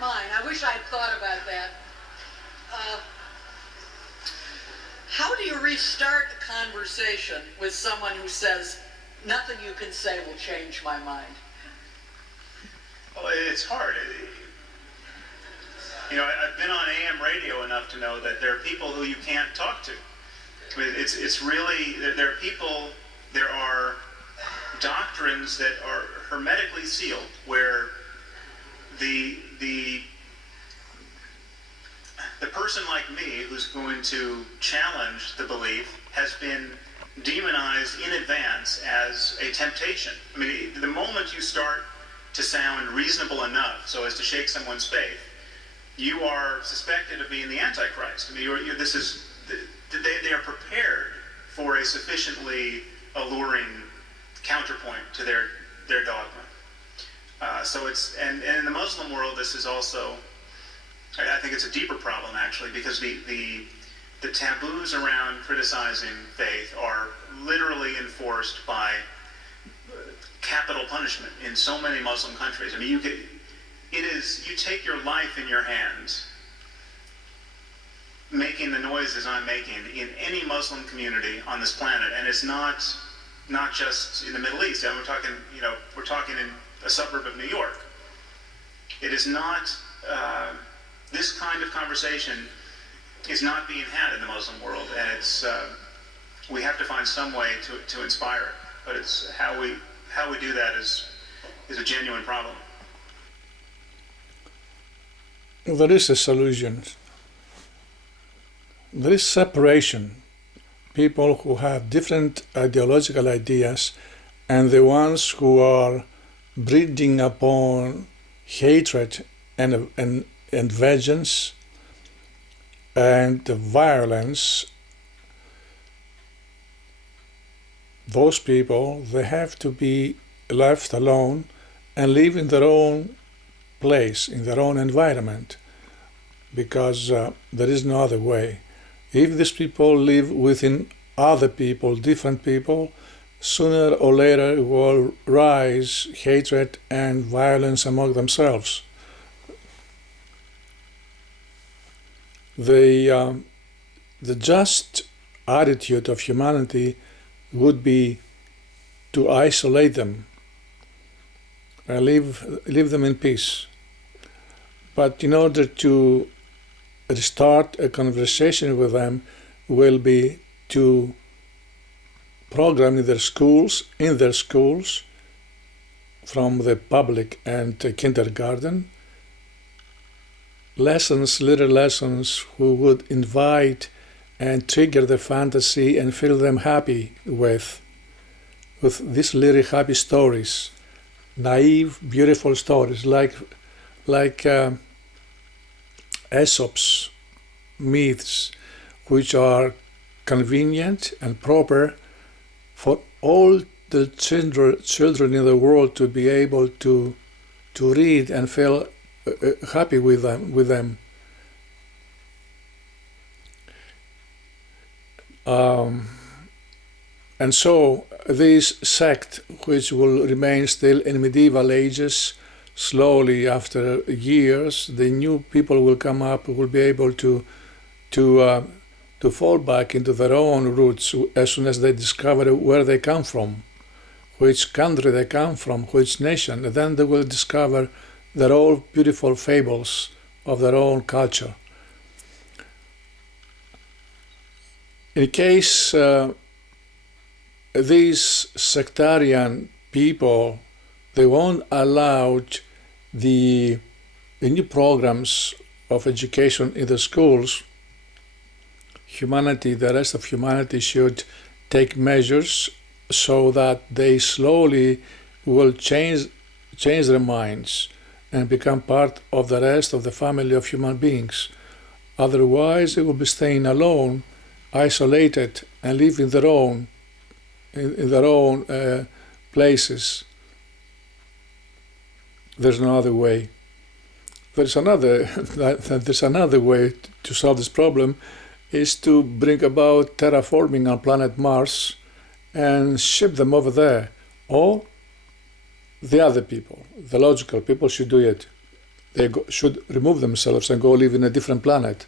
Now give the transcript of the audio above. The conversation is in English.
not mine. I wish I'd thought about that. How do you restart a conversation with someone who says, nothing you can say will change my mind? Well, it's hard. I've been on AM radio enough to know that there are people who you can't talk to. I mean, it's really, there are doctrines that are hermetically sealed, where the person like me who's going to challenge the belief has been demonized in advance as a temptation. I mean, the moment you start to sound reasonable enough so as to shake someone's faith, you are suspected of being the Antichrist. I mean, they are prepared for a sufficiently alluring counterpoint to their dogma. So and in the Muslim world, this is also, I think it's a deeper problem actually, because the taboos around criticizing faith are literally enforced by capital punishment in so many Muslim countries. I mean, you take your life in your hands, making the noises I'm making in any Muslim community on this planet, and it's not just in the Middle East. And we're talking in a suburb of New York. It is not, this kind of conversation is not being had in the Muslim world, and it's, we have to find some way to inspire it. But it's how we do that is a genuine problem. There is a solution. There is separation. People who have different ideological ideas and the ones who are breeding upon hatred and vengeance and violence. Those people, they have to be left alone and live in their own place, in their own environment, because there is no other way. If these people live within other people, different people, sooner or later will rise hatred and violence among themselves. The just attitude of humanity would be to isolate them and leave them in peace. But in order to restart a conversation with them will be to program in their schools, from the public and kindergarten, little lessons who would invite and trigger the fantasy and feel them happy with these little happy stories, naive, beautiful stories, like Aesop's myths, which are convenient and proper for all the children in the world to be able to read and feel happy with them. And so this sect, which will remain still in medieval ages, slowly after years, the new people will come up who will be able to fall back into their own roots as soon as they discover where they come from, which country they come from, which nation, and then they will discover their own beautiful fables of their own culture. In case these sectarian people, they won't allow the new programs of education in the schools, the rest of humanity should take measures so that they slowly will change their minds and become part of the rest of the family of human beings. Otherwise, they will be staying alone, isolated, and live in their own places. There's no other way. There's another way to solve this problem, is to bring about terraforming on planet Mars and ship them over there. Or the other people, the logical people, should do it. should remove themselves and go live in a different planet.